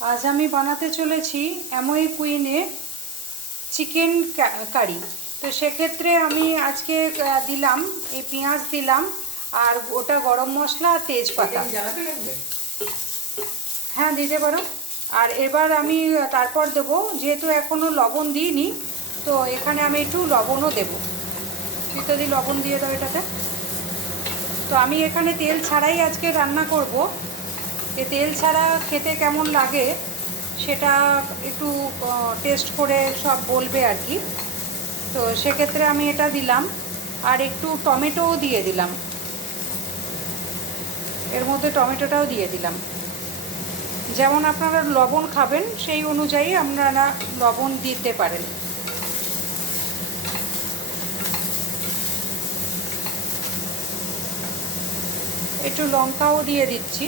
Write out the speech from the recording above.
আজ আমি বানাতে চলেছি অ্যামোই কুইনে চিকেন কারি। তো সেক্ষেত্রে আমি আজকে দিলাম এই পেঁয়াজ দিলাম আর গোটা গরম মশলা আর তেজপাতা। হ্যাঁ, দিতে পারো। আর এবার আমি তারপর দেবো, যেহেতু এখনও লবণ দিইনি, তো এখানে আমি একটু লবণও দেবো। ইত্যাদি লবণ দিয়ে দাও এটাতে। তো আমি এখানে তেল ছাড়াই আজকে রান্না করব। এ তেল ছাড়া খেতে কেমন লাগে সেটা একটু টেস্ট করে সব বলবে আর কি। তো সেক্ষেত্রে আমি এটা দিলাম আর একটু টমেটোও দিয়ে দিলাম, এর মধ্যে টমেটোটাও দিয়ে দিলাম। যেমন আপনারা লবণ খাবেন সেই অনুযায়ী আপনারা লবণ দিতে পারেন। একটু লঙ্কাও দিয়ে দিচ্ছি।